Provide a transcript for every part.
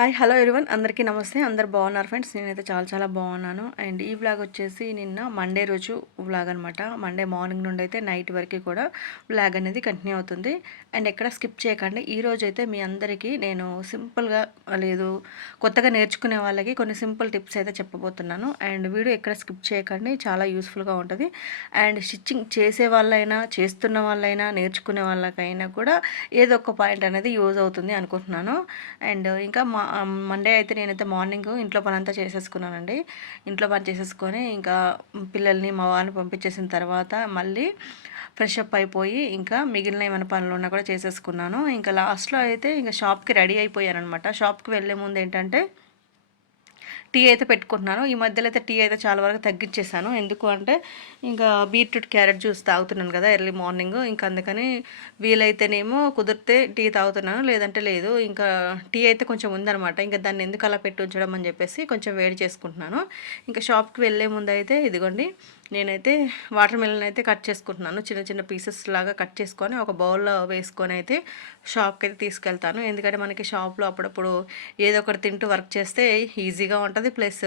Hi hello ఎరువన్ అందరికీ నమస్తే. అందరు బాగున్నారు ఫ్రెండ్స్? నేనైతే చాలా చాలా బాగున్నాను. అండ్ ఈ వ్లాగ్ వచ్చేసి నిన్న మండే రోజు వ్లాగ్ అనమాట మండే మార్నింగ్ నుండి అయితే నైట్ వరకు కూడా వ్లాగ్ అనేది కంటిన్యూ అవుతుంది. అండ్ ఎక్కడ స్కిప్ చేయకండి. ఈ రోజు అయితే మీ అందరికీ నేను సింపుల్గా లేదు కొత్తగా నేర్చుకునే వాళ్ళకి కొన్ని సింపుల్ టిప్స్ అయితే చెప్పబోతున్నాను. అండ్ వీడియో ఎక్కడ స్కిప్ చేయకండి. చాలా యూస్ఫుల్గా ఉంటుంది. అండ్ స్టిచ్చింగ్ చేసే వాళ్ళైనా చేస్తున్న వాళ్ళైనా నేర్చుకునే వాళ్ళకైనా కూడా ఏదో ఒక పాయింట్ అనేది యూజ్ అవుతుంది అనుకుంటున్నాను. అండ్ ఇంకా మా మండే అయితే నేనైతే మార్నింగ్ ఇంట్లో పని అంతా చేసేసుకున్నానండి. ఇంట్లో పని చేసేసుకొని ఇంకా పిల్లల్ని మా వారిని పంపించేసిన తర్వాత మళ్ళీ ఫ్రెష్ అప్ అయిపోయి ఇంకా మిగిలిన ఏమైనా పనులు ఉన్నా కూడా చేసేసుకున్నాను. ఇంకా లాస్ట్లో అయితే ఇంకా షాప్కి రెడీ అయిపోయాను అనమాట షాప్కి వెళ్ళే ముందు ఏంటంటే టీ అయితే పెట్టుకుంటున్నాను. ఈ మధ్యలో అయితే టీ అయితే చాలా వరకు తగ్గించేసాను ఎందుకు అంటే ఇంకా బీట్రూట్ క్యారెట్ జ్యూస్ తాగుతున్నాను కదా ఎర్లీ మార్నింగ్. ఇంకా అందుకని వీలైతేనేమో కుదిరితే టీ తాగుతున్నాను. లేదంటే లేదు. ఇంకా టీ అయితే కొంచెం ఉందనమాట ఇంకా దాన్ని ఎందుకు అలా పెట్టి ఉంచడం అని చెప్పేసి కొంచెం వేడి చేసుకుంటున్నాను. ఇంకా షాప్కి వెళ్ళే ముందు అయితే ఇదిగోండి. నేనైతే వాటర్ మిలన్ అయితే కట్ చేసుకుంటున్నాను. చిన్న చిన్న పీసెస్ లాగా కట్ చేసుకొని ఒక బౌల్లో వేసుకొని అయితే షాప్కి అయితే తీసుకెళ్తాను. ఎందుకంటే మనకి షాప్లో అప్పుడప్పుడు ఏదో ఒకటి తింటూ వర్క్ చేస్తే ఈజీగా ఉంటుంది. ప్లస్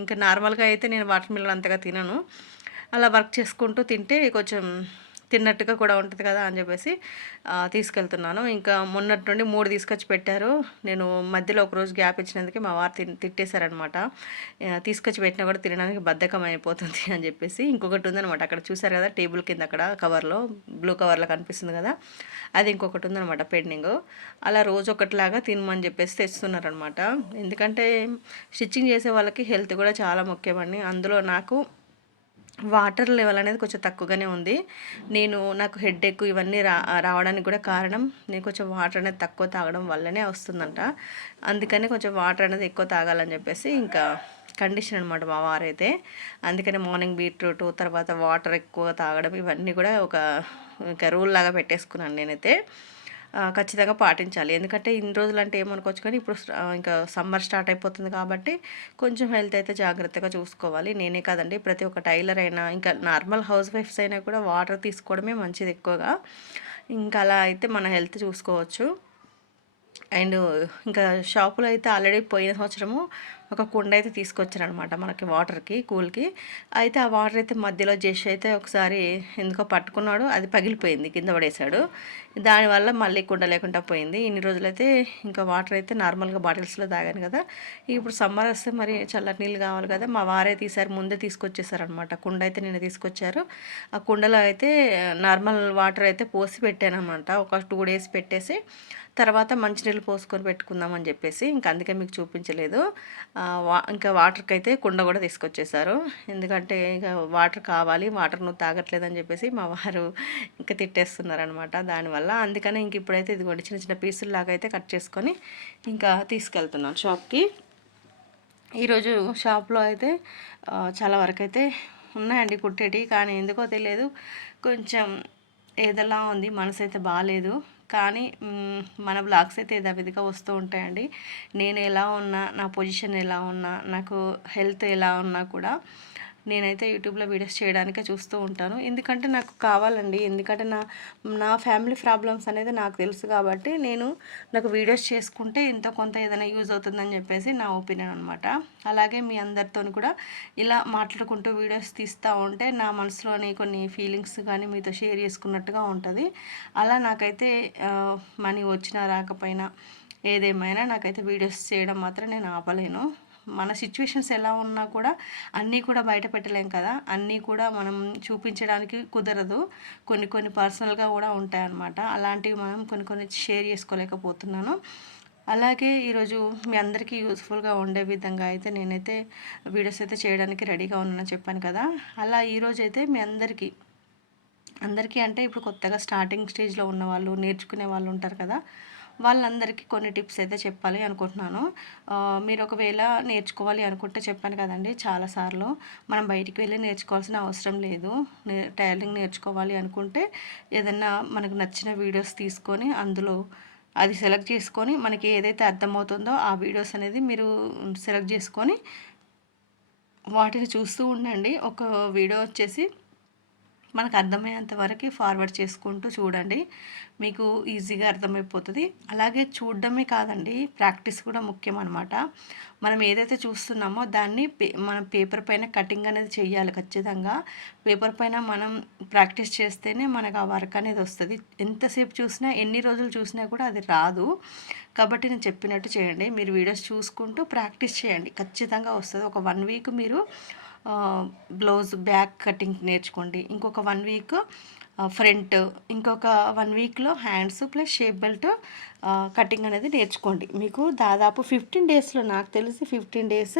ఇంకా నార్మల్గా అయితే నేను వాటర్ మిలన్ అంతగా తినను. అలా వర్క్ చేసుకుంటూ తింటే కొంచెం తిన్నట్టుగా కూడా ఉంటుంది కదా అని చెప్పేసి తీసుకెళ్తున్నాను. ఇంకా మొన్నటి నుండి మూడు తీసుకొచ్చి పెట్టారు. నేను మధ్యలో ఒక రోజు గ్యాప్ ఇచ్చినందుకే మా వారు తి తిట్టేశారనమాట తీసుకొచ్చి పెట్టినా కూడా తినడానికి బద్ధకం అయిపోతుంది అని చెప్పేసి ఇంకొకటి ఉందనమాట అక్కడ చూసారు కదా టేబుల్ కింద అక్కడ కవర్లో బ్లూ కవర్లో కనిపిస్తుంది కదా అది ఇంకొకటి ఉందనమాట పెండింగ్. అలా రోజు ఒకటిలాగా తినమని చెప్పేసి తెస్తున్నారనమాట ఎందుకంటే స్టిచ్చింగ్ చేసే వాళ్ళకి హెల్త్ కూడా చాలా ముఖ్యమండి అందులో నాకు వాటర్ లెవెల్ అనేది కొంచెం తక్కువగానే ఉంది. నేను నాకు హెడ్ ఎక్ ఇవన్నీ రా రావడానికి కూడా కారణం నేను కొంచెం వాటర్ అనేది తక్కువ తాగడం వల్లనే వస్తుందంట. అందుకని కొంచెం వాటర్ అనేది ఎక్కువ తాగాలని చెప్పేసి ఇంకా కండిషన్ అనమాట మా వారైతే. అందుకని మార్నింగ్ బీట్రూట్ తర్వాత వాటర్ ఎక్కువ తాగడం ఇవన్నీ కూడా ఒక ఇంకా రూల్ లాగా పెట్టేసుకున్నాను నేనైతే. ఖచ్చితంగా పాటించాలి. ఎందుకంటే ఇన్ని రోజులు అంటే ఏమనుకోవచ్చు కానీ ఇప్పుడు ఇంకా సమ్మర్ స్టార్ట్ అయిపోతుంది కాబట్టి కొంచెం హెల్త్ అయితే జాగ్రత్తగా చూసుకోవాలి. నేనే కాదండి ప్రతి ఒక్క టైలర్ అయినా ఇంకా నార్మల్ హౌస్ వైఫ్స్ అయినా కూడా వాటర్ తీసుకోవడమే మంచిది ఎక్కువగా. ఇంకా అలా అయితే మన హెల్త్ చూసుకోవచ్చు. అండ్ ఇంకా షాపులో అయితే ఆల్రెడీ పోయిన సంవత్సరము ఒక కుండ అయితే తీసుకొచ్చారనమాట మనకి వాటర్కి కూల్కి. అయితే ఆ వాటర్ అయితే మధ్యలో చేసి అయితే ఒకసారి ఎందుకో పట్టుకున్నాడు అది పగిలిపోయింది కింద పడేశాడు. దానివల్ల మళ్ళీ కుండ లేకుండా పోయింది. ఇన్ని రోజులైతే ఇంకా వాటర్ అయితే నార్మల్గా బాటిల్స్లో తాగాను కదా. ఇప్పుడు సమ్మర్ వస్తే మరి చల్లటి నీళ్ళు కావాలి కదా. మా వారే ఈసారి ముందే తీసుకొచ్చేసారనమాట. కుండ అయితే నేను తీసుకొచ్చారు. ఆ కుండలో అయితే నార్మల్ వాటర్ అయితే పోసి పెట్టాను అనమాట ఒక టూ డేస్ పెట్టేసి తర్వాత మంచినీళ్ళు పోసుకొని పెట్టుకుందామని చెప్పేసి ఇంకా అందుకే మీకు చూపించలేదు. వా ఇంకా వాటర్కి అయితే కుండ కూడా తీసుకొచ్చేసారు. ఎందుకంటే ఇక వాటర్ కావాలి వాటర్ నువ్వు తాగట్లేదని చెప్పేసి మా వారు ఇంకా తిట్టేస్తున్నారనమాట దానివల్ల. అందుకని ఇంక ఇప్పుడైతే ఇదిగోండి చిన్న చిన్న పీసుల్లాగా అయితే కట్ చేసుకొని ఇంకా తీసుకెళ్తున్నాను షాప్కి. ఈరోజు షాప్లో అయితే చాలా వరకు అయితే ఉన్నాయండి కుట్టేటి కానీ ఎందుకో తెలియదు. కొంచెం ఏదలా ఉంది మనసు అయితే బాగాలేదు కానీ మన బ్లాగ్స్ అయితే యథావిధిగా వస్తూ ఉంటాయండి. నేను ఎలా ఉన్నా నా పొజిషన్ ఎలా ఉన్నా నాకు హెల్త్ ఎలా ఉన్నా కూడా నేనైతే యూట్యూబ్లో వీడియోస్ చేయడానికే చూస్తూ ఉంటాను. ఎందుకంటే నాకు కావాలండి. ఎందుకంటే నా నా ఫ్యామిలీ ప్రాబ్లమ్స్ అనేది నాకు తెలుసు కాబట్టి నేను నాకు వీడియోస్ చేసుకుంటే ఎంతో కొంత ఏదైనా యూజ్ అవుతుందని చెప్పేసి నా ఒపీనియన్ అనమాట అలాగే మీ అందరితో కూడా ఇలా మాట్లాడుకుంటూ వీడియోస్ తీస్తూ ఉంటే నా మనసులోని కొన్ని ఫీలింగ్స్ కానీ మీతో షేర్ చేసుకున్నట్టుగా ఉంటుంది. అలా నాకైతే మనీ వచ్చినా రాకపోయినా ఏదేమైనా నాకైతే వీడియోస్ చేయడం మాత్రం నేను ఆపలేను. మన సిచ్యువేషన్స్ ఎలా ఉన్నా కూడా అన్నీ కూడా బయట పెట్టలేం కదా. అన్నీ కూడా మనం చూపించడానికి కుదరదు. కొన్ని కొన్ని పర్సనల్గా కూడా ఉంటాయన్నమాట. అలాంటివి మనం కొన్ని కొన్ని షేర్ చేసుకోలేకపోతున్నాను. అలాగే ఈరోజు మీ అందరికీ యూస్ఫుల్గా ఉండే విధంగా అయితే నేనైతే వీడియోస్ అయితే చేయడానికి రెడీగా ఉన్నానని చెప్పాను కదా. అలా ఈరోజు అయితే మీ అందరికీ అందరికీ అంటే ఇప్పుడు కొత్తగా స్టార్టింగ్ స్టేజ్లో ఉన్న వాళ్ళు నేర్చుకునే వాళ్ళు ఉంటారు కదా. వాళ్ళందరికీ కొన్ని టిప్స్ అయితే చెప్పాలి అనుకుంటున్నాను. మీరు ఒకవేళ నేర్చుకోవాలి అనుకుంటే చెప్పాను కదండి చాలాసార్లు మనం బయటికి వెళ్ళి నేర్చుకోవాల్సిన అవసరం లేదు. టైలరింగ్ నేర్చుకోవాలి అనుకుంటే ఏదన్నా మనకు నచ్చిన వీడియోస్ తీసుకొని అందులో అది సెలెక్ట్ చేసుకొని మనకి ఏదైతే అర్థమవుతుందో ఆ వీడియోస్ అనేది మీరు సెలెక్ట్ చేసుకొని వాటిని చూస్తూ ఉండండి. ఒక వీడియో వచ్చేసి మనకు అర్థమయ్యేంత వరకు ఫార్వర్డ్ చేసుకుంటూ చూడండి. మీకు ఈజీగా అర్థమైపోతుంది. అలాగే చూడడమే కాదండి ప్రాక్టీస్ కూడా ముఖ్యం అనమాట మనం ఏదైతే చూస్తున్నామో దాన్ని పే మనం పేపర్ పైన కటింగ్ అనేది చేయాలి ఖచ్చితంగా. పేపర్ పైన మనం ప్రాక్టీస్ చేస్తేనే మనకు ఆ వర్క్ అనేది వస్తుంది. ఎంతసేపు చూసినా ఎన్ని రోజులు చూసినా కూడా అది రాదు. కాబట్టి నేను చెప్పినట్టు చేయండి. మీరు వీడియోస్ చూసుకుంటూ ప్రాక్టీస్ చేయండి. ఖచ్చితంగా వస్తుంది. ఒక వన్ వీక్ మీరు బ్లౌజ్ బ్యాక్ కటింగ్ నేర్చుకోండి. ఇంకొక వన్ వీక్ ఫ్రంట్ ఇంకొక వన్ వీక్లో hands plus shape belt cutting అనేది నేర్చుకోండి. మీకు దాదాపు ఫిఫ్టీన్ డేస్లో నాకు తెలిసి ఫిఫ్టీన్ డేస్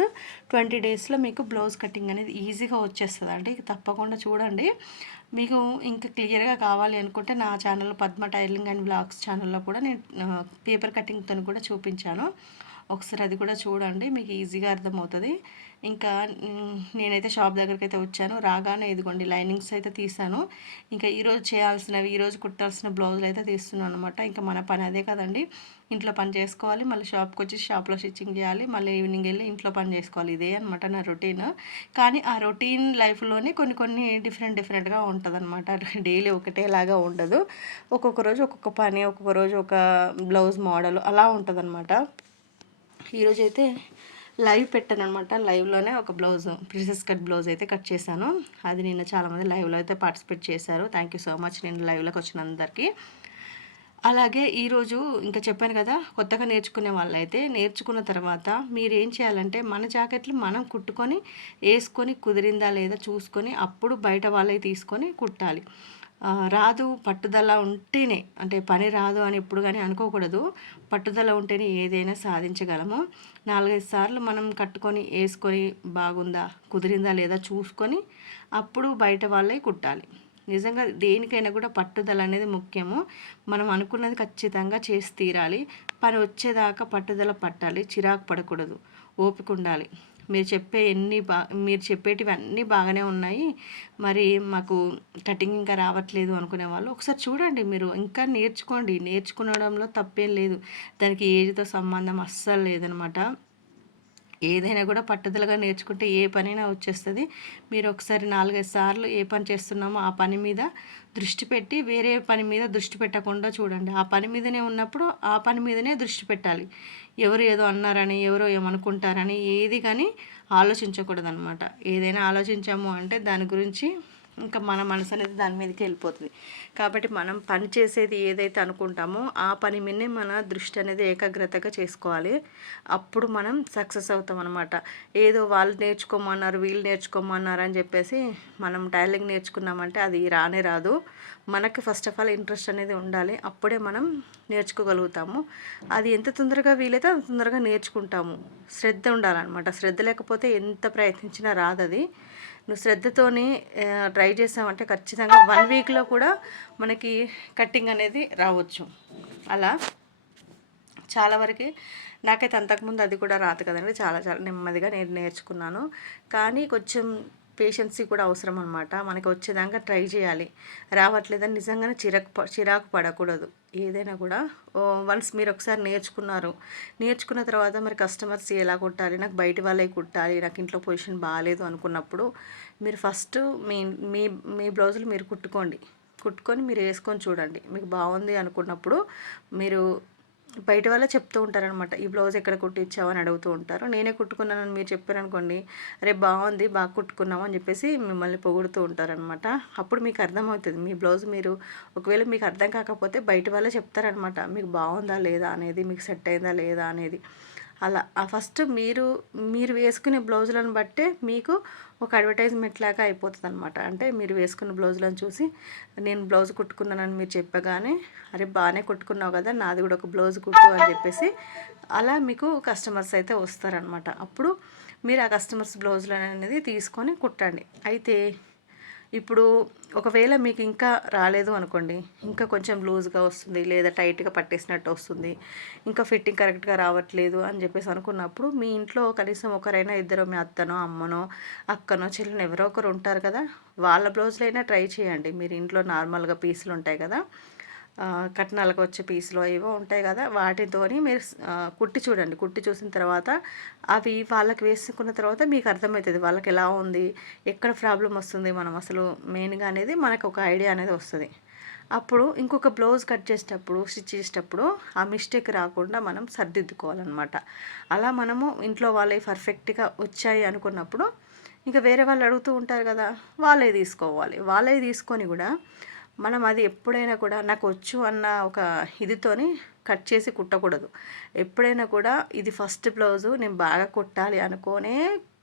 ట్వంటీ డేస్లో మీకు బ్లౌజ్ కటింగ్ అనేది ఈజీగా వచ్చేస్తుంది అండి తప్పకుండా చూడండి. మీకు ఇంకా క్లియర్గా కావాలి అనుకుంటే నా ఛానల్లో పద్మ టైలింగ్ అండ్ బ్లాగ్స్ ఛానల్లో కూడా నేను పేపర్ కటింగ్తో కూడా చూపించాను. ఒకసారి అది కూడా చూడండి. మీకు ఈజీగా అర్థమవుతుంది. ఇంకా నేనైతే షాప్ దగ్గరికి అయితే వచ్చాను. రాగానే ఇదిగోండి లైనింగ్స్ అయితే తీసాను ఇంకా ఈరోజు చేయాల్సినవి ఈరోజు కుట్టాల్సిన బ్లౌజులు అయితే తీస్తున్నాను అనమాట ఇంకా మన పని అదే కదండి. ఇంట్లో పని చేసుకోవాలి మళ్ళీ షాప్కి వచ్చి షాప్లో స్టిచ్చింగ్ చేయాలి మళ్ళీ ఈవినింగ్ వెళ్ళి ఇంట్లో పని చేసుకోవాలి. ఇదే అనమాట నా రొటీన్. కానీ ఆ రొటీన్ లైఫ్లోనే కొన్ని కొన్ని డిఫరెంట్ డిఫరెంట్గా ఉంటుంది అనమాట డైలీ ఒకటేలాగా ఉండదు. ఒక్కొక్క రోజు ఒక్కొక్క పని ఒక్కొక్క రోజు ఒక బ్లౌజ్ మోడల్ అలా ఉంటుంది అనమాట ఈరోజైతే లైవ్ పెట్టాను అనమాట లైవ్లోనే ఒక బ్లౌజ్ ప్రిసెస్ కట్ బ్లౌజ్ అయితే కట్ చేశాను. అది నిన్న చాలామంది లైవ్లో అయితే పార్టిసిపేట్ చేశారు. థ్యాంక్ యూ సో మచ్ నేను లైవ్లోకి వచ్చిన అందరికీ. అలాగే ఈరోజు ఇంకా చెప్పాను కదా కొత్తగా నేర్చుకునే వాళ్ళైతే నేర్చుకున్న తర్వాత మీరు ఏం చేయాలంటే మన జాకెట్లు మనం కుట్టుకొని వేసుకొని కుదిరిందా లేదా చూసుకొని అప్పుడు బయట వాళ్ళవి తీసుకొని కుట్టాలి. రాదు పట్టుదల ఉంటేనే అంటే పని రాదు అని ఎప్పుడు కానీ అనుకోకూడదు. పట్టుదల ఉంటేనే ఏదైనా సాధించగలము. నాలుగైదు సార్లు మనం కట్టుకొని వేసుకొని బాగుందా కుదిరిందా లేదా చూసుకొని అప్పుడు బయట వాళ్ళే కుట్టాలి. నిజంగా దేనికైనా కూడా పట్టుదల అనేది ముఖ్యము. మనం అనుకున్నది ఖచ్చితంగా చేసి తీరాలి. పని వచ్చేదాకా పట్టుదల పట్టాలి. చిరాకు పడకూడదు. ఓపిక ఉండాలి. మీరు చెప్పే ఎన్ని బా మీరు చెప్పేటివి అన్నీ బాగానే ఉన్నాయి. మరి మాకు కటింగ్ ఇంకా రావట్లేదు అనుకునే వాళ్ళు ఒకసారి చూడండి మీరు. ఇంకా నేర్చుకోండి. నేర్చుకునడంలో తప్పేం లేదు. దానికి ఏజ్తో సంబంధం అస్సలు లేదనమాట. ఏదైనా కూడా పట్టుదలగా నేర్చుకుంటే ఏ పనైనా వచ్చేస్తుంది. మీరు ఒకసారి నాలుగైదు సార్లు ఏ పని చేస్తున్నామో ఆ పని మీద దృష్టి పెట్టి వేరే పని మీద దృష్టి పెట్టకుండా చూడండి. ఆ పని మీదనే ఉన్నప్పుడు ఆ పని మీదనే దృష్టి పెట్టాలి. ఎవరు ఏదో అన్నారని ఎవరో ఏమనుకుంటారని ఏది కానీ ఆలోచించకూడదనమాట ఏదైనా ఆలోచించాము అంటే దాని గురించి ఇంకా మన మనసు అనేది దాని మీదకి వెళ్ళిపోతుంది. కాబట్టి మనం పని చేసేది ఏదైతే అనుకుంటామో ఆ పని మీదనే మన దృష్టి అనేది ఏకాగ్రతగా చేసుకోవాలి. అప్పుడు మనం సక్సెస్ అవుతాం అనమాట ఏదో వాళ్ళు నేర్చుకోమన్నారు వీళ్ళు నేర్చుకోమన్నారు అని చెప్పేసి మనం టైలింగ్ నేర్చుకున్నామంటే అది రానే రాదు. మనకి ఫస్ట్ ఆఫ్ ఆల్ ఇంట్రెస్ట్ అనేది ఉండాలి. అప్పుడే మనం నేర్చుకోగలుగుతాము. అది ఎంత తొందరగా వీలైతే అంత తొందరగా నేర్చుకుంటాము. శ్రద్ధ ఉండాలన్నమాట. శ్రద్ధ లేకపోతే ఎంత ప్రయత్నించినా రాదు అది నువ్వు శ్రద్ధతోని ట్రై చేసామంటే ఖచ్చితంగా వన్ వీక్లో కూడా మనకి కట్టింగ్ అనేది రావచ్చు. అలా చాలా వరకు నాకైతే అంతకుముందు అది కూడా రాదు కదండి. చాలా చాలా నెమ్మదిగా నేను నేర్చుకున్నాను. కానీ కొంచెం పేషెన్సీ కూడా అవసరం అనమాట మనకి వచ్చేదాకా ట్రై చేయాలి. రావట్లేదని నిజంగానే చిరాకు చిరాకు పడకూడదు. ఏదైనా కూడా వన్స్ మీరు ఒకసారి నేర్చుకున్నారు. నేర్చుకున్న తర్వాత మరి కస్టమర్స్ ఎలా కుట్టాలి? నాకు బయట వాళ్ళే కుట్టాలి. నాకు ఇంట్లో పొజిషన్ బాగాలేదు అనుకున్నప్పుడు మీరు ఫస్ట్ మీ మీ మీ బ్లౌజులు మీరు కుట్టుకోండి. కుట్టుకొని మీరు వేసుకొని చూడండి. మీకు బాగుంది అనుకున్నప్పుడు మీరు బయట వాళ్ళే చెప్తూ ఉంటారనమాట ఈ బ్లౌజ్ ఎక్కడ కుట్టించావు? అని అడుగుతూ ఉంటారు. నేనే కుట్టుకున్నానని మీరు చెప్పారనుకోండి అరే బాగుంది బాగా కుట్టుకున్నావు అని చెప్పేసి మిమ్మల్ని పొగుడుతూ ఉంటారనమాట అప్పుడు మీకు అర్థమవుతుంది మీ బ్లౌజ్ మీరు ఒకవేళ మీకు అర్థం కాకపోతే బయట వాళ్ళే చెప్తారనమాట మీకు బాగుందా లేదా అనేది మీకు సెట్ అయిందా లేదా అనేది. అలా ఫస్ట్ మీరు మీరు వేసుకునే బ్లౌజులను బట్టే మీకు ఒక అడ్వర్టైజ్మెంట్ లాగా అయిపోతుంది అనమాట అంటే మీరు వేసుకున్న బ్లౌజులను చూసి నేను బ్లౌజ్ కుట్టుకున్నానని మీరు చెప్పగానే అరే బాగానే కుట్టుకున్నావు కదా నాది కూడా ఒక బ్లౌజ్ కుట్టు అని చెప్పేసి అలా మీకు కస్టమర్స్ అయితే వస్తారనమాట అప్పుడు మీరు ఆ కస్టమర్స్ బ్లౌజులు అనేది తీసుకొని కుట్టండి. అయితే ఇప్పుడు ఒకవేళ మీకు ఇంకా రాలేదు అనుకోండి ఇంకా కొంచెం లూజ్గా వస్తుంది లేదా టైట్గా పట్టేసినట్టు వస్తుంది ఇంకా ఫిట్టింగ్ కరెక్ట్గా రావట్లేదు అని చెప్పేసి అనుకున్నప్పుడు మీ ఇంట్లో కనీసం ఒకరైనా ఇద్దరు మీ అత్తనో అమ్మనో అక్కనో చెల్లినో ఎవరో ఒకరు ఉంటారు కదా వాళ్ళ బ్లౌజ్లో అయినా ట్రై చేయండి. మీరు ఇంట్లో నార్మల్గా పీసులు ఉంటాయి కదా కట్నాలకు వచ్చే పీసులు ఏవో ఉంటాయి కదా వాటితోని మీరు కుట్టి చూడండి. కుట్టి చూసిన తర్వాత అవి వాళ్ళకి వేసుకున్న తర్వాత మీకు అర్థమవుతుంది వాళ్ళకి ఎలా ఉంది ఎక్కడ ప్రాబ్లం వస్తుంది మనం అసలు మెయిన్గా అనేది మనకు ఒక ఐడియా అనేది వస్తుంది. అప్పుడు ఇంకొక బ్లౌజ్ కట్ చేసేటప్పుడు స్టిచ్ చేసేటప్పుడు ఆ మిస్టేక్ రాకుండా మనం సర్దిద్దుకోవాలన్నమాట. అలా మనము ఇంట్లో వాళ్ళే పర్ఫెక్ట్గా వచ్చాయి అనుకున్నప్పుడు ఇంకా వేరే వాళ్ళు అడుగుతూ ఉంటారు కదా వాళ్ళే తీసుకోవాలి. వాళ్ళే తీసుకొని కూడా మనం అది ఎప్పుడైనా కూడా నాకు వచ్చు అన్న ఒక ఇదితోని కట్ చేసి కుట్టకూడదు. ఎప్పుడైనా కూడా ఇది ఫస్ట్ బ్లౌజు నేను బాగా కుట్టాలి అనుకోనే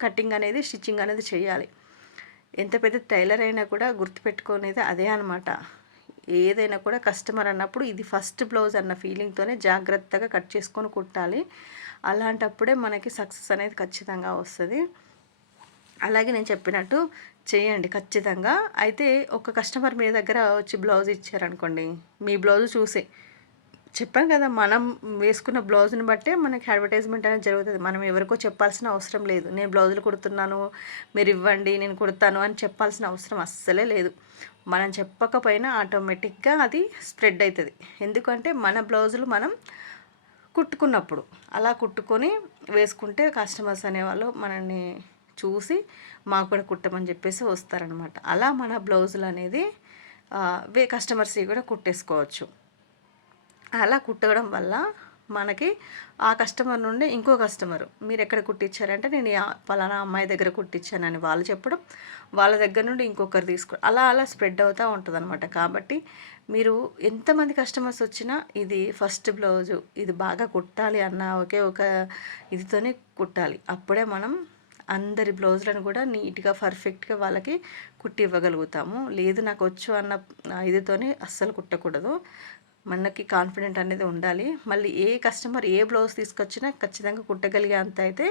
కటింగ్ అనేది స్టిచ్చింగ్ అనేది చేయాలి. ఎంత పెద్ద టైలర్ అయినా కూడా గుర్తుపెట్టుకునేది అదే అనమాట ఏదైనా కూడా కస్టమర్ అన్నప్పుడు ఇది ఫస్ట్ బ్లౌజ్ అన్న ఫీలింగ్తోనే జాగ్రత్తగా కట్ చేసుకొని కుట్టాలి. అలాంటప్పుడే మనకి సక్సెస్ అనేది ఖచ్చితంగా వస్తుంది. అలాగే నేను చెప్పినట్టు చేయండి ఖచ్చితంగా. అయితే ఒక కస్టమర్ మీ దగ్గర వచ్చి బ్లౌజ్ ఇచ్చారనుకోండి మీ బ్లౌజ్ చూసే. చెప్పాను కదా మనం వేసుకున్న బ్లౌజ్ని బట్టే మనకి అడ్వర్టైజ్మెంట్ అనేది జరుగుతుంది. మనం ఎవరికో చెప్పాల్సిన అవసరం లేదు. నేను బ్లౌజులు కుడుతున్నాను మీరు ఇవ్వండి నేను కుడతాను అని చెప్పాల్సిన అవసరం అస్సలే లేదు. మనం చెప్పకపోయినా ఆటోమేటిక్గా అది స్ప్రెడ్ అవుతుంది ఎందుకంటే మన బ్లౌజులు మనం కుట్టుకున్నప్పుడు. అలా కుట్టుకొని వేసుకుంటే కస్టమర్స్ అనేవాళ్ళు మనల్ని చూసి మాకు కూడా కుట్టమని చెప్పేసి వస్తారనమాట అలా మన బ్లౌజులు అనేది వే కస్టమర్స్ కూడా కుట్టేసుకోవచ్చు. అలా కుట్టడం వల్ల మనకి ఆ కస్టమర్ నుండి ఇంకో కస్టమర్ మీరు ఎక్కడ కుట్టించారంటే నేను పలానా అమ్మాయి దగ్గర కుట్టించానని వాళ్ళు చెప్పడం వాళ్ళ దగ్గర నుండి ఇంకొకరు తీసుకో అలా అలా స్ప్రెడ్ అవుతూ ఉంటుంది అనమాట కాబట్టి మీరు ఎంతమంది కస్టమర్స్ వచ్చినా ఇది ఫస్ట్ బ్లౌజు ఇది బాగా కుట్టాలి అన్న ఒకే ఒక ఇదితోనే కుట్టాలి. అప్పుడే మనం అందరి బ్లౌజులను కూడా నీట్గా పర్ఫెక్ట్గా వాళ్ళకి కుట్టి ఇవ్వగలుగుతాము. లేదు నాకు వచ్చు అన్న ఇదితోనే అస్సలు కుట్టకూడదు. మనకి కాన్ఫిడెంట్ అనేది ఉండాలి. మళ్ళీ ఏ కస్టమర్ ఏ బ్లౌజ్ తీసుకొచ్చినా ఖచ్చితంగా కుట్టగలిగే అంత అయితే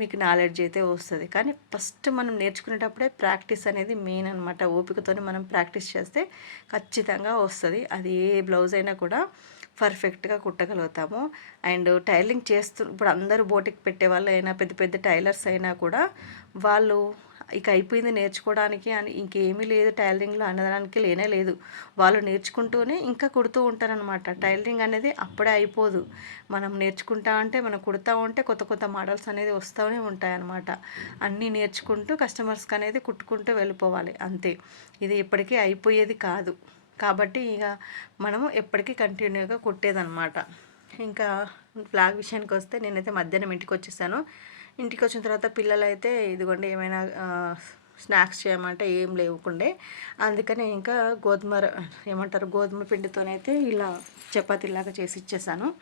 మీకు నాలెడ్జ్ అయితే వస్తుంది. కానీ ఫస్ట్ మనం నేర్చుకునేటప్పుడే ప్రాక్టీస్ అనేది మెయిన్ అనమాట ఓపికతోనే మనం ప్రాక్టీస్ చేస్తే ఖచ్చితంగా వస్తుంది. అది ఏ బ్లౌజ్ అయినా కూడా పర్ఫెక్ట్గా కుట్టగలుగుతాము. అండ్ టైలింగ్ చేస్తూ ఇప్పుడు అందరూ బోటికి పెట్టే వాళ్ళు అయినా పెద్ద పెద్ద టైలర్స్ అయినా కూడా వాళ్ళు ఇక అయిపోయింది నేర్చుకోవడానికి అని ఇంకేమీ లేదు టైలరింగ్లో అనడానికి లేనే లేదు. వాళ్ళు నేర్చుకుంటూనే ఇంకా కుడుతూ ఉంటారనమాట టైలరింగ్ అనేది అప్పుడే అయిపోదు. మనం నేర్చుకుంటా అంటే మనం కుడతా ఉంటే కొత్త కొత్త మోడల్స్ అనేది వస్తూనే ఉంటాయన్నమాట. అన్నీ నేర్చుకుంటూ కస్టమర్స్కి అనేది కుట్టుకుంటూ వెళ్ళిపోవాలి. అంతే. ఇది ఇప్పటికీ అయిపోయేది కాదు. కాబట్టి ఇక మనము ఎప్పటికీ కంటిన్యూగా కుట్టేదనమాట ఇంకా ఫ్లాగ్ విషయానికి వస్తే నేనైతే మధ్యాహ్నం ఇంటికి వచ్చేసాను. ఇంటికి వచ్చిన తర్వాత పిల్లలైతే ఇదిగోండి ఏమైనా స్నాక్స్ చేయమంటే ఏం లేవుకుండే అందుకనే ఇంకా గోధుమ ర- ఏమంటారు గోధుమ పిండితోనైతే ఇలా చపాతీలాగా చేసి ఇచ్చేసాను.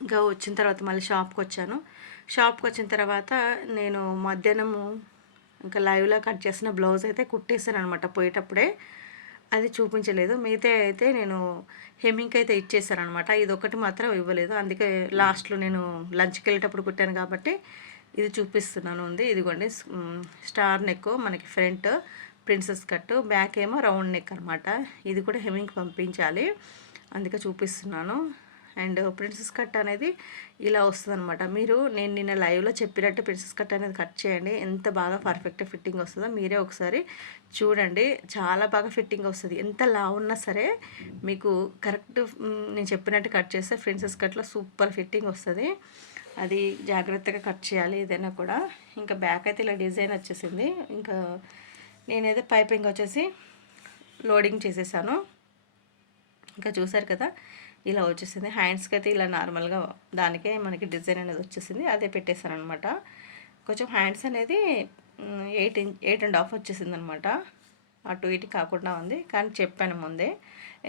ఇంకా వచ్చిన తర్వాత మళ్ళీ షాప్కి వచ్చాను. షాప్కి వచ్చిన తర్వాత నేను మధ్యాహ్నము ఇంకా లైవ్లో కట్ చేసిన బ్లౌజ్ అయితే కుట్టేసాను అనమాట పోయేటప్పుడే. అది చూపించలేదు. మిగతా అయితే నేను హెమ్మింగ్ అయితే ఇచ్చేసాను అనమాట ఇది ఒకటి మాత్రం ఇవ్వలేదు. అందుకే లాస్ట్లో నేను లంచ్కి వెళ్ళేటప్పుడు కుట్టాను కాబట్టి ఇది చూపిస్తున్నాను ఉంది. ఇదిగోండి. స్టార్ నెక్ మనకి ఫ్రంట్ ప్రిన్సెస్ కట్ బ్యాక్ ఏమో రౌండ్ నెక్ అనమాట. ఇది కూడా హెమ్మింగ్ పంపించాలి. అందుకే చూపిస్తున్నాను. అండ్ ప్రిన్సెస్ కట్ అనేది ఇలా వస్తుందన్నమాట. మీరు నేను నిన్న లైవ్లో చెప్పినట్టు ప్రిన్సెస్ కట్ అనేది కట్ చేయండి. ఎంత బాగా పర్ఫెక్ట్ ఫిట్టింగ్ వస్తుందో మీరే ఒకసారి చూడండి. చాలా బాగా ఫిట్టింగ్ వస్తుంది. ఎంత లా ఉన్నా సరే మీకు కరెక్ట్ నేను చెప్పినట్టు కట్ చేస్తే ప్రిన్సెస్ కట్లో సూపర్ ఫిట్టింగ్ వస్తుంది. అది జాగ్రత్తగా కట్ చేయాలి ఏదైనా కూడా. ఇంకా బ్యాక్ అయితే ఇలా డిజైన్ వచ్చేసింది. ఇంకా నేనైతే పైపింగ్ వచ్చేసి లోడింగ్ చేసేసాను. ఇంకా చూసారు కదా ఇలా వచ్చేసింది. హ్యాండ్స్కి అయితే ఇలా నార్మల్గా దానికే మనకి డిజైన్ అనేది వచ్చేసింది. అదే పెట్టేశాను అనమాట కొంచెం హ్యాండ్స్ అనేది eight inch eight and half వచ్చేసింది అనమాట అటు ఇటు కాకుండా ఉంది. కానీ చెప్పాను ముందే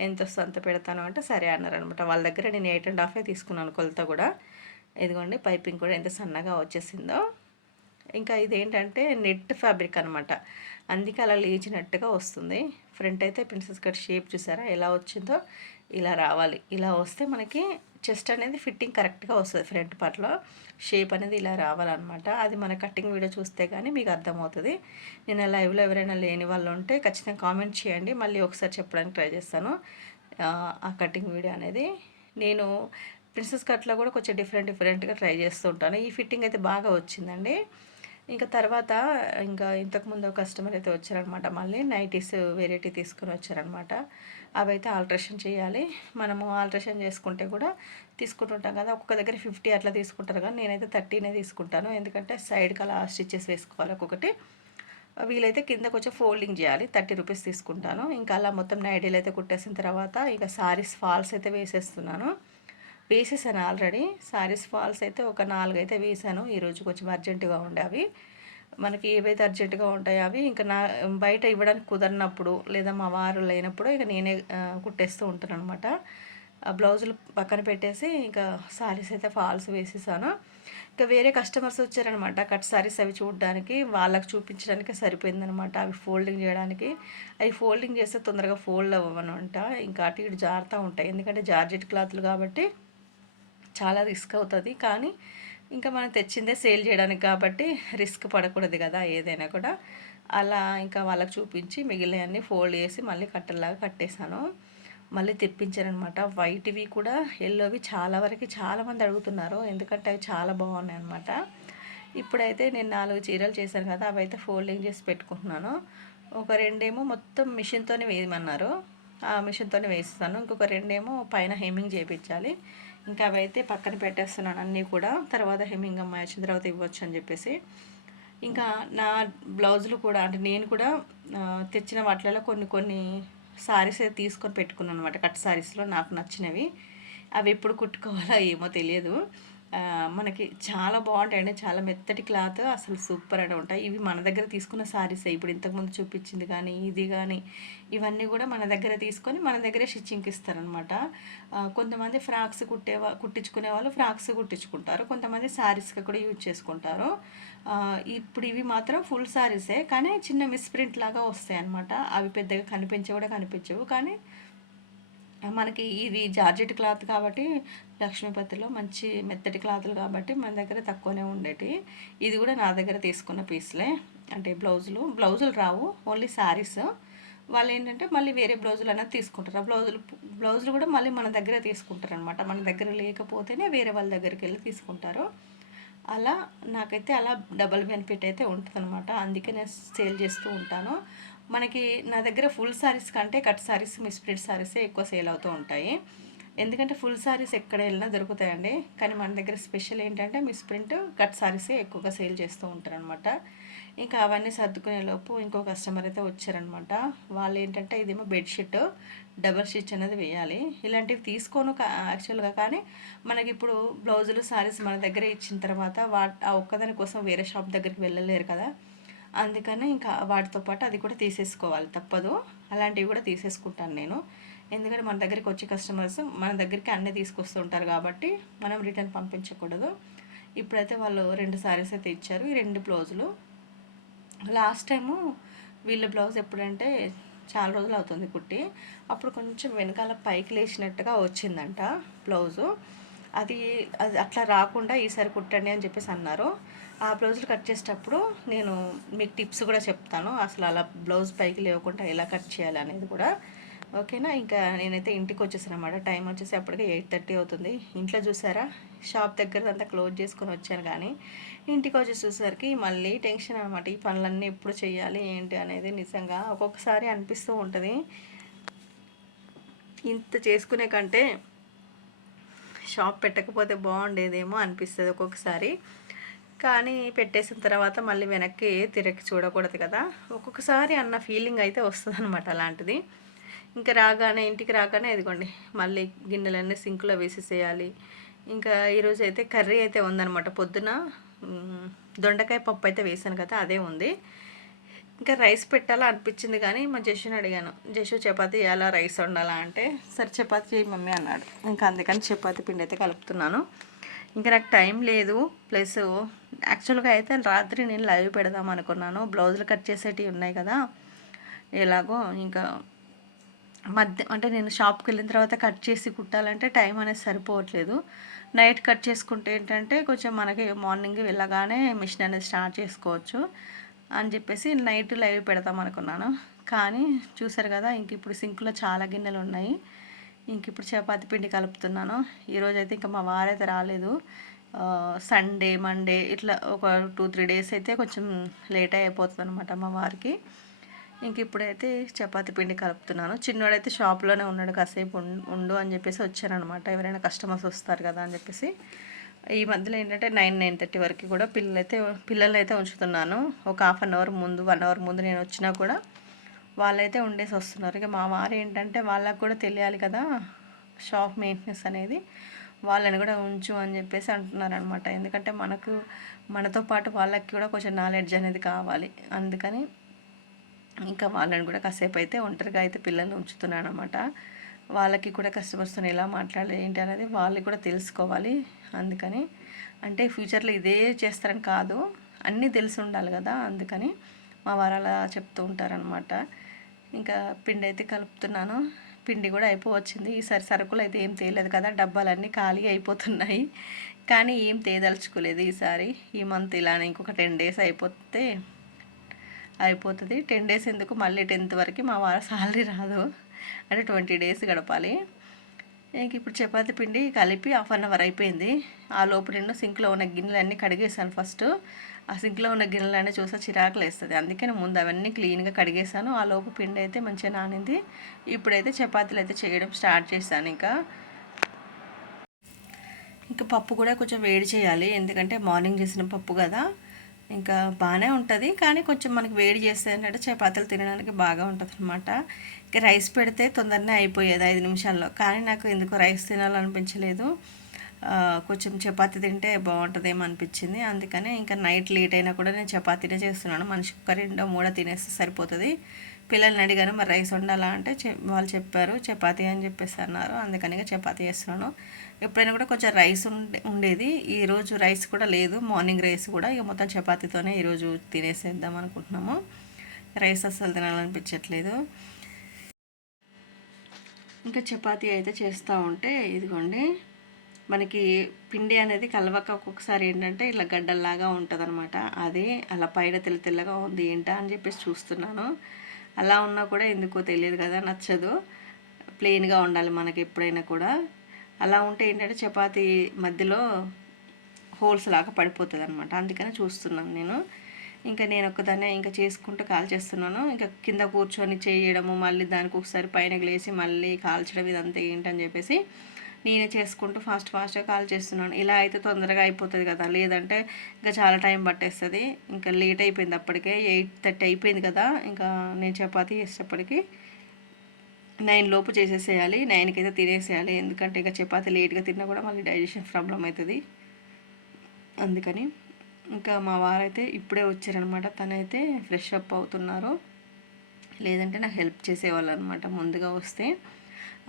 ఎంత వస్తుందో అంత పెడతాను అంటే సరే అన్నారనమాట వాళ్ళ దగ్గర నేను ఎయిట్ అండ్ హాఫే తీసుకున్నాను కొలత కూడా. ఇదిగోండి పైపింగ్ కూడా ఎంత సన్నగా వచ్చేసిందో. ఇంకా ఇదేంటంటే నెట్ ఫ్యాబ్రిక్ అనమాట అందుకే అలా లేచినట్టుగా వస్తుంది. ఫ్రంట్ అయితే ప్రిన్సెస్ కట్ షేప్ చూసారా? ఎలా వచ్చిందో? ఇలా రావాలి. ఇలా వస్తే మనకి చెస్ట్ అనేది ఫిట్టింగ్ కరెక్ట్గా వస్తుంది ఫ్రంట్ పార్ట్లో. షేప్ అనేది ఇలా రావాలన్నమాట. అది మన కటింగ్ వీడియో చూస్తే కానీ మీకు అర్థమవుతుంది. నేను లైవ్లో ఎవరైనా లేని వాళ్ళు ఉంటే ఖచ్చితంగా కామెంట్ చేయండి. మళ్ళీ ఒకసారి చెప్పడానికి ట్రై చేస్తాను. ఆ, కటింగ్ వీడియో అనేది నేను ప్రిన్సెస్ కట్లో కూడా కొంచెం డిఫరెంట్ డిఫరెంట్గా ట్రై చేస్తూ ఉంటాను. ఈ ఫిట్టింగ్ అయితే బాగా వచ్చిందండి. ఇంకా తర్వాత ఇంకా ఇంతకుముందు కస్టమర్ అయితే వచ్చారనమాట మళ్ళీ నైటీస్ వెరైటీ తీసుకొని వచ్చారనమాట అవి అయితే ఆల్ట్రేషన్ చేయాలి. మనము ఆల్ట్రేషన్ చేసుకుంటే కూడా తీసుకుంటుంటాం కదా. ఒక్కొక్క దగ్గర ఫిఫ్టీ అట్లా తీసుకుంటారు కానీ నేనైతే థర్టీనే తీసుకుంటాను. ఎందుకంటే సైడ్కి అలా స్టిచ్చెస్ వేసుకోవాలి ఒక్కొక్కటి. వీలైతే కింద కొంచెం ఫోల్డింగ్ చేయాలి. థర్టీ రూపీస్ తీసుకుంటాను. ఇంకా అలా మొత్తం నైడీలు అయితే కుట్టేసిన తర్వాత ఇంకా సారీస్ ఫాల్స్ అయితే వేసేస్తున్నాను. వేసేసాను ఆల్రెడీ. సారీస్ ఫాల్స్ అయితే ఒక నాలుగు అయితే వేసాను ఈరోజు కొంచెం అర్జెంటుగా ఉండే అవి. మనకి ఏవైతే అర్జెంటుగా ఉంటాయో అవి ఇంకా నా బయట ఇవ్వడానికి కుదరినప్పుడు లేదా మా వారు లేనప్పుడు ఇక నేనే కుట్టేస్తూ ఉంటాను అనమాట బ్లౌజులు పక్కన పెట్టేసి ఇంకా సారీస్ అయితే ఫాల్స్ వేసేసాను. ఇంకా వేరే కస్టమర్స్ వచ్చారనమాట కట్ సారీస్ అవి చూడడానికి వాళ్ళకి చూపించడానికి సరిపోయిందనమాట అవి ఫోల్డింగ్ చేయడానికి. అవి ఫోల్డింగ్ చేస్తే తొందరగా ఫోల్డ్ అవ్వనమాట ఇంకా అటు ఇటు జారుతూ ఉంటాయి. ఎందుకంటే జార్జెట్ క్లాత్లు కాబట్టి చాలా రిస్క్ అవుతుంది. కానీ ఇంకా మనం తెచ్చిందే సేల్ చేయడానికి కాబట్టి రిస్క్ పడకూడదు కదా ఏదైనా కూడా. అలా ఇంకా వాళ్ళకి చూపించి మిగిలినవన్నీ ఫోల్డ్ చేసి మళ్ళీ కట్టలాగా కట్టేశాను. మళ్ళీ తెప్పించారనమాట. వైట్వి కూడా ఎల్లోవి చాలా వరకు చాలామంది అడుగుతున్నారు. ఎందుకంటే అవి చాలా బాగున్నాయి అనమాట ఇప్పుడైతే నేను నాలుగు చీరలు చేశాను కదా అవి అయితే ఫోల్డింగ్ చేసి పెట్టుకుంటున్నాను. ఒక రెండేమో మొత్తం మిషన్తోనే వేయమన్నారు. ఆ మిషన్తోనే వేస్తాను. ఇంకొక రెండేమో పైన హెమ్మింగ్ చేయించాలి ఇంకా అవైతే పక్కన పెట్టేస్తున్నాను అన్నీ కూడా. తర్వాత హెమ్మింగ్ అమ్మాయి వచ్చిన తర్వాత ఇవ్వచ్చు అని చెప్పేసి. ఇంకా నా బ్లౌజులు కూడా అంటే నేను కూడా తెచ్చిన వాటిలలో కొన్ని కొన్ని సారీస్ అయితే తీసుకొని పెట్టుకున్నాను అనమాట కట్ సారీస్లో నాకు నచ్చినవి. అవి ఎప్పుడు కుట్టుకోవాలో ఏమో తెలియదు. మనకి చాలా బాగుంటాయండి. చాలా మెత్తటి క్లాత్ అసలు సూపర్ అని ఉంటాయి. ఇవి మన దగ్గర తీసుకున్న శారీస్ ఇప్పుడు ఇంతకుముందు చూపించింది కానీ ఇది కానీ ఇవన్నీ కూడా మన దగ్గర తీసుకొని మన దగ్గరే స్టిచ్చింగ్కి ఇస్తారనమాట కొంతమంది ఫ్రాక్స్ కుట్టే కుట్టించుకునే వాళ్ళు ఫ్రాక్స్ కుట్టించుకుంటారు. కొంతమంది శారీస్గా కూడా యూజ్ చేసుకుంటారు. ఇప్పుడు ఇవి మాత్రం ఫుల్ శారీసే కానీ చిన్న మిస్ప్రింట్ లాగా వస్తాయి అనమాట అవి పెద్దగా కనిపించవు కూడా కనిపించవు. కానీ మనకి ఇది జార్జెట్ క్లాత్ కాబట్టి లక్ష్మీపతిలో మంచి మెత్తటి క్లాతులు కాబట్టి మన దగ్గర తక్కువనే ఉండేటి. ఇది కూడా నా దగ్గర తీసుకున్న పీస్లే. అంటే బ్లౌజులు. బ్లౌజులు రావు. ఓన్లీ శారీస్ వాళ్ళు ఏంటంటే మళ్ళీ వేరే బ్లౌజులు అనేది తీసుకుంటారు. ఆ బ్లౌజులు బ్లౌజులు కూడా మళ్ళీ మన దగ్గర తీసుకుంటారు అనమాట మన దగ్గర లేకపోతేనే వేరే వాళ్ళ దగ్గరికి వెళ్ళి తీసుకుంటారు. అలా నాకైతే అలా డబల్ బెనిఫిట్ అయితే ఉంటుంది అనమాట అందుకే నేను సేల్ చేస్తూ ఉంటాను. మనకి నా దగ్గర ఫుల్ శారీస్ కంటే కట్ శారీస్ మిస్ప్రింట్ శారీసే ఎక్కువ సేల్ అవుతూ ఉంటాయి. ఎందుకంటే ఫుల్ శారీస్ ఎక్కడ వెళ్ళినా దొరుకుతాయండి. కానీ మన దగ్గర స్పెషల్ ఏంటంటే మిస్ప్రింట్ కట్ శారీసే ఎక్కువగా సేల్ చేస్తూ ఉంటారనమాట ఇంకా అవన్నీ సర్దుకునే లోపు ఇంకో కస్టమర్ అయితే వచ్చారనమాట వాళ్ళు ఏంటంటే ఇదేమో బెడ్షీట్ డబల్ స్టిచ్ అనేది వేయాలి. ఇలాంటివి తీసుకోను యాక్చువల్గా కానీ మనకి ఇప్పుడు బ్లౌజులు శారీస్ మన దగ్గర ఇచ్చిన తర్వాత వా ఆ ఒక్కదాని కోసం వేరే షాప్ దగ్గరికి వెళ్ళలేరు కదా. అందుకని ఇంకా వాటితో పాటు అది కూడా తీసేసుకోవాలి తప్పదు. అలాంటివి కూడా తీసేసుకుంటాను నేను. ఎందుకంటే మన దగ్గరికి వచ్చే కస్టమర్స్ మన దగ్గరికి అన్నీ తీసుకొస్తూ ఉంటారు కాబట్టి మనం రిటర్న్ పంపించకూడదు. ఇప్పుడైతే వాళ్ళు రెండు శారీస్ అయితే ఇచ్చారు ఈ రెండు బ్లౌజులు లాస్ట్ టైము వీళ్ళ బ్లౌజ్ ఎప్పుడంటే చాలా రోజులు అవుతుంది కుట్టి. అప్పుడు కొంచెం వెనకాల పైకి లేచినట్టుగా వచ్చిందంట బ్లౌజు అది అది అట్లా రాకుండా ఈసారి కుట్టండి అని చెప్పేసి అన్నారు. ఆ బ్లౌజులు కట్ చేసేటప్పుడు నేను మీకు టిప్స్ కూడా చెప్తాను. అసలు అలా బ్లౌజ్ పైకి లేవకుండా ఎలా కట్ చేయాలి అనేది కూడా. ఓకేనా? ఇంకా నేనైతే ఇంటికి వచ్చేసాను అనమాట టైం వచ్చేసి అప్పటికే ఎయిట్ థర్టీ అవుతుంది. ఇంట్లో చూసారా? షాప్ దగ్గర అంతా క్లోజ్ చేసుకొని వచ్చాను కానీ ఇంటికి వచ్చి చూసేసరికి మళ్ళీ టెన్షన్ అనమాట ఈ పనులన్నీ ఎప్పుడు చేయాలి ఏంటి అనేది నిజంగా ఒక్కొక్కసారి అనిపిస్తూ ఉంటుంది. ఇంత చేసుకునే కంటే షాప్ పెట్టకపోతే బాగుండేదేమో అనిపిస్తుంది ఒక్కొక్కసారి. కానీ పెట్టేసిన తర్వాత మళ్ళీ వెనక్కి తిరక్కి చూడకూడదు కదా. ఒక్కొక్కసారి అన్న ఫీలింగ్ అయితే వస్తుంది అనమాట అలాంటిది. ఇంకా రాగానే ఇంటికి రాగానే ఇదిగోండి మళ్ళీ గిన్నెలన్నీ సింకులో వేసేసేయాలి. ఇంకా ఈరోజు అయితే కర్రీ అయితే ఉందనమాట పొద్దున దొండకాయ పప్పు అయితే వేసాను కదా అదే ఉంది. ఇంకా రైస్ పెట్టాలా అనిపించింది కానీ మా జషుని అడిగాను. జషు చపాతీ ఎలా రైస్ వండాలా అంటే సరే చపాతీ చేయి మమ్మీ అన్నాడు. ఇంకా అందుకని చపాతీ పిండి అయితే కలుపుతున్నాను. ఇంకా నాకు టైం లేదు. ప్లస్ యాక్చువల్గా అయితే రాత్రి నేను లైవ్ పెడదాం అనుకున్నాను. బ్లౌజులు కట్ చేసేటివి ఉన్నాయి కదా ఎలాగో ఇంకా మధ్య అంటే నేను షాప్కి వెళ్ళిన తర్వాత కట్ చేసి కుట్టాలంటే టైం అనేది సరిపోవట్లేదు. నైట్ కట్ చేసుకుంటే ఏంటంటే కొంచెం మనకి మార్నింగ్ వెళ్ళగానే మిషన్ అనేది స్టార్ట్ చేసుకోవచ్చు అని చెప్పేసి నైట్ లైవ్ పెడతాం అనుకున్నాను. కానీ చూసారు కదా ఇంక ఇప్పుడు సింక్లో చాలా గిన్నెలు ఉన్నాయి. ఇంక ఇప్పుడు చపాతి పిండి కలుపుతున్నాను. ఈరోజు అయితే ఇంకా మా వారైతే రాలేదు. సండే మండే ఇట్లా ఒక టూ త్రీ డేస్ అయితే కొంచెం లేట్ అయిపోతుంది అనమాట మా వారికి. ఇంక ఇప్పుడైతే చపాతి పిండి కలుపుతున్నాను. చిన్నోడైతే షాప్లోనే ఉన్నాడు కాసేపు ఉండు అని చెప్పేసి వచ్చానమాట ఎవరైనా కస్టమర్స్ వస్తారు కదా అని చెప్పేసి. ఈ మధ్యలో ఏంటంటే నైన్ నైన్ థర్టీ వరకు కూడా పిల్లలైతే పిల్లలైతే అయితే ఉంచుతున్నాను. ఒక హాఫ్ అన్ అవర్ ముందు వన్ అవర్ ముందు నేను వచ్చినా కూడా వాళ్ళైతే ఉండేసి వస్తున్నారు. ఇక మా వారు ఏంటంటే వాళ్ళకు కూడా తెలియాలి కదా షాప్ మెయింటెనెన్స్ అనేది. వాళ్ళని కూడా ఉంచు అని చెప్పేసి అంటున్నారు అనమాట ఎందుకంటే మనకు మనతో పాటు వాళ్ళకి కూడా కొంచెం నాలెడ్జ్ అనేది కావాలి. అందుకని ఇంకా వాళ్ళని కూడా కాసేపు అయితే ఒంటరిగా అయితే పిల్లల్ని ఉంచుతున్నాను అనమాట వాళ్ళకి కూడా కస్టమర్స్తో ఎలా మాట్లాడాలి ఏంటి అనేది వాళ్ళు కూడా తెలుసుకోవాలి అందుకని. అంటే ఫ్యూచర్లో ఇదే చేస్తారని కాదు అన్నీ తెలిసి ఉండాలి కదా అందుకని మా వారు అలా చెప్తూ ఉంటారనమాట ఇంకా పిండి అయితే కలుపుతున్నాను పిండి కూడా అయిపోవచ్చింది. ఈసారి సరుకులు అయితే ఏం తేలేదు కదా డబ్బాలన్నీ ఖాళీ అయిపోతున్నాయి. కానీ ఏం తేదలుచుకోలేదు ఈసారి. ఈ మంత్ ఇలానే ఇంకొక టెన్ డేస్ అయిపోతే అయిపోతుంది. టెన్ డేస్ ఎందుకు? మళ్ళీ టెన్త్ వరకు మా వారి సాలరీ రాదు. అంటే ట్వంటీ డేస్ గడపాలి. ఇంక ఇప్పుడు చపాతి పిండి కలిపి హాఫ్ అన్ అవర్ అయిపోయింది. ఆ లోపు నేను సింక్లో ఉన్న గిన్నెలన్నీ కడిగేసాను ఫస్ట్ ఆ సింక్లో ఉన్న గిన్నెలన్నీ చూసా చిరాకులు వేస్తుంది. అందుకని ముందు అవన్నీ క్లీన్గా కడిగేసాను ఆ లోపు పిండి అయితే మంచిగా నానింది. ఇప్పుడైతే చపాతీలు అయితే చేయడం స్టార్ట్ చేశాను ఇంకా. ఇంకా పప్పు కూడా కొంచెం వేడి చేయాలి. ఎందుకంటే మార్నింగ్ చేసిన పప్పు కదా. ఇంకా బాగానే ఉంటుంది కానీ కొంచెం మనకి వేడి చేస్తే ఏంటంటే చపాతీలు తినడానికి బాగా ఉంటుంది అనమాట ఇంకా రైస్ పెడితే తొందరనే అయిపోయేది ఐదు నిమిషాల్లో కానీ నాకు ఎందుకు రైస్ తినాలనిపించలేదు. కొంచెం చపాతీ తింటే బాగుంటుందేమో అనిపించింది. అందుకనే ఇంకా నైట్ లేట్ అయినా కూడా నేను చపాతీనే చేస్తున్నాను. మనిషి ఒక రెండో మూడో తినేస్తే సరిపోతుంది. పిల్లల్ని అడిగాను మరి రైస్ వండాలా? అంటే వాళ్ళు చెప్పారు చపాతి అని చెప్పేసి అన్నారు. అందుకని చపాతి చేస్తున్నాను. ఎప్పుడైనా కూడా కొంచెం రైస్ ఉండే ఉండేది. ఈరోజు రైస్ కూడా లేదు. మార్నింగ్ రైస్ కూడా ఇక మొత్తం చపాతీతోనే ఈరోజు తినేసేద్దాం అనుకుంటున్నాము. రైస్ అస్సలు తినాలనిపించట్లేదు. ఇంకా చపాతీ అయితే చేస్తూ ఉంటే ఇదిగోండి. మనకి పిండి అనేది కలవక ఒక్కొక్కసారి ఏంటంటే ఇట్లా గడ్డల్లాగా ఉంటుంది అనమాట అది అలా పైన తెల్ల తెల్లగా ఉంది ఏంటా అని చెప్పేసి చూస్తున్నాను. అలా ఉన్నా కూడా ఎందుకో తెలియదు కదా నచ్చదు. ప్లెయిన్గా ఉండాలి మనకి ఎప్పుడైనా కూడా. అలా ఉంటే ఏంటంటే చపాతి మధ్యలో హోల్స్ లాగా పడిపోతుంది అనమాట అందుకని చూస్తున్నాను నేను. ఇంకా నేను ఒక్కదాన్నే ఇంకా చేసుకుంటూ కాల్ చేస్తున్నాను. ఇంకా కింద కూర్చొని చేయడము మళ్ళీ దానికి ఒకసారి పైన గ్లేసి మళ్ళీ కాల్చడం ఇదంతా ఏంటని చెప్పేసి నేనే చేసుకుంటూ ఫాస్ట్ ఫాస్ట్గా కాల్ చేస్తున్నాను. ఇలా అయితే తొందరగా అయిపోతుంది కదా. లేదంటే ఇంకా చాలా టైం పట్టేస్తుంది. ఇంకా లేట్ అయిపోయింది అప్పటికే. ఎయిట్ థర్టీ అయిపోయింది కదా. ఇంకా నేను చపాతీ చేసేటప్పటికి నైన్ లోపు చేసేసేయాలి. నైన్కి అయితే తినేసేయాలి. ఎందుకంటే ఇంకా చపాతీ లేట్గా తిన్నా కూడా మళ్ళీ డైజెషన్ ప్రాబ్లం అవుతుంది. అందుకని ఇంకా మా వారైతే ఇప్పుడే వచ్చారనమాట. తనైతే ఫ్రెష్ అప్ అవుతున్నారు. లేదంటే నాకు హెల్ప్ చేసేవాళ్ళు అనమాట. ముందుగా వస్తే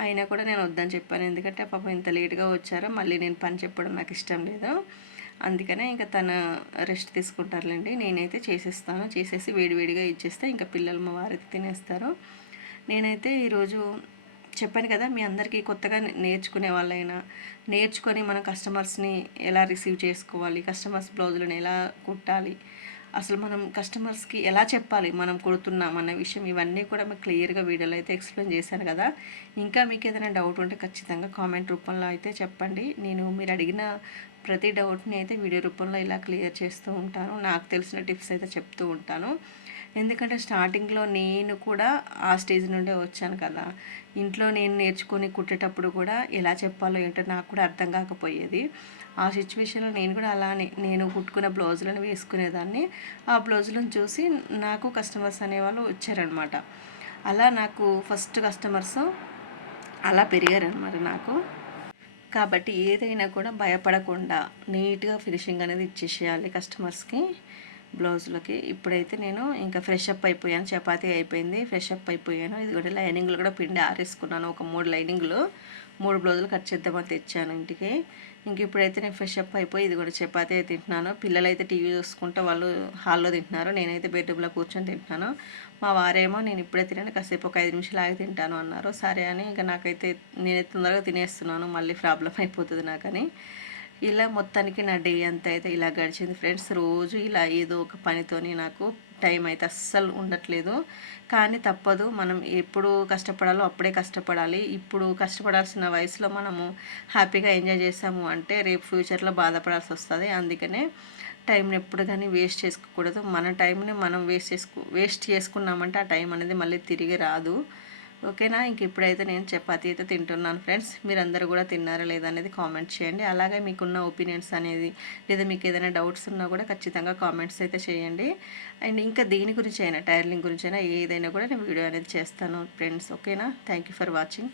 అయినా కూడా నేను వద్దని చెప్పాను. ఎందుకంటే పాపం ఇంత లేట్గా వచ్చారో. మళ్ళీ నేను పని చెప్పడం నాకు ఇష్టం లేదు. అందుకనే ఇంకా తను రెస్ట్ తీసుకుంటారులేండి. నేనైతే చేసేస్తాను. చేసేసి వేడివేడిగా ఇచ్చేస్తే ఇంకా పిల్లలు మా వారైతే తినేస్తారు. నేనైతే ఈరోజు చెప్పాను కదా మీ అందరికీ కొత్తగా నేర్చుకునే వాళ్ళైనా నేర్చుకొని మన కస్టమర్స్ని ఎలా రిసీవ్ చేసుకోవాలి కస్టమర్స్ బ్లౌజులను ఎలా కుట్టాలి అసలు మనం కస్టమర్స్కి ఎలా చెప్పాలి? మనం కొడుతున్నాం అన్న విషయం ఇవన్నీ కూడా మీకు క్లియర్గా వీడియోలో అయితే ఎక్స్ప్లెయిన్ చేశాను కదా. ఇంకా మీకు ఏదైనా డౌట్ ఉంటే ఖచ్చితంగా కామెంట్ రూపంలో అయితే చెప్పండి. నేను మీరు అడిగిన ప్రతి డౌట్ని అయితే వీడియో రూపంలో ఇలా క్లియర్ చేస్తూ ఉంటాను. నాకు తెలిసిన టిప్స్ అయితే చెప్తూ ఉంటాను. ఎందుకంటే స్టార్టింగ్లో నేను కూడా ఆ స్టేజ్ నుండే వచ్చాను కదా. ఇంట్లో నేను నేర్చుకొని కుట్టేటప్పుడు కూడా ఎలా చెప్పాలో ఏంటో నాకు కూడా అర్థం కాకపోయేది. ఆ సిచ్యువేషన్లో నేను కూడా అలానే నేను కుట్టుకున్న బ్లౌజులను వేసుకునేదాన్ని. ఆ బ్లౌజులను చూసి నాకు కస్టమర్స్ అనేవాళ్ళు వచ్చారనమాట. అలా నాకు ఫస్ట్ కస్టమర్స్ అలా పెరిగారనమాట నాకు. కాబట్టి ఏదైనా కూడా భయపడకుండా నీట్గా ఫినిషింగ్ అనేది ఇచ్చేసేయాలి కస్టమర్స్కి. బ్లౌజులకి. ఇప్పుడైతే నేను ఇంకా ఫ్రెష్ అప్ అయిపోయాను. చపాతీ అయిపోయింది. ఫ్రెష్ అప్ అయిపోయాను. ఇది కూడా లైనింగ్లు కూడా పిండి ఆరేసుకున్నాను. ఒక మూడు లైనింగ్లు. మూడు బ్లౌజులు కట్ చేద్దామని తెచ్చాను ఇంటికి. ఇంక ఇప్పుడైతే నేను ఫ్రెష్ అప్ అయిపోయి ఇది కూడా చపాతీ తింటున్నాను. పిల్లలు అయితే టీవీ చూసుకుంటూ వాళ్ళు హాల్లో తింటున్నారు. నేనైతే బెడ్రూమ్లో కూర్చొని తింటున్నాను. మా వారేమో నేను ఇప్పుడే తినాను కాసేపు ఒక ఐదు నిమిషాలు ఆగి తింటాను అన్నారు. సరే అని ఇంకా నాకైతే నేనైతే తొందరగా తినేస్తున్నాను. మళ్ళీ ప్రాబ్లం అయిపోతుంది నాకని. ఇలా మొత్తానికి నా డే అంతా అయితే ఇలా గడిచింది ఫ్రెండ్స్. రోజు ఇలా ఏదో ఒక పనితోని నాకు టైం అయితే అస్సలు ఉండట్లేదు. కానీ తప్పదు మనం ఎప్పుడు కష్టపడాలో అప్పుడే కష్టపడాలి. ఇప్పుడు కష్టపడాల్సిన వయసులో మనము హ్యాపీగా ఎంజాయ్ చేసాము అంటే రేపు ఫ్యూచర్లో బాధపడాల్సి వస్తుంది. అందుకనే టైంని ఎప్పుడు కానీ వేస్ట్ చేసుకోకూడదు. మన టైంని మనం వేస్ట్ చేసుకు వేస్ట్ చేసుకున్నామంటే ఆ టైం అనేది మళ్ళీ తిరిగి రాదు. ఓకేనా? ఇంక ఇప్పుడైతే నేను చపాతీ అయితే తింటున్నాను ఫ్రెండ్స్. మీరందరూ కూడా తిన్నారా లేదా అనేది కామెంట్ చేయండి. అలాగే మీకున్న ఒపీనియన్స్ అనేది లేదా మీకు ఏదైనా డౌట్స్ ఉన్నా కూడా ఖచ్చితంగా కామెంట్స్ అయితే చేయండి. అండ్ ఇంకా దేని గురించి అయినా టైర్లింగ్ గురించి అయినా ఏదైనా కూడా నేను వీడియో అనేది చేస్తాను ఫ్రెండ్స్. ఓకేనా? Thank you for watching.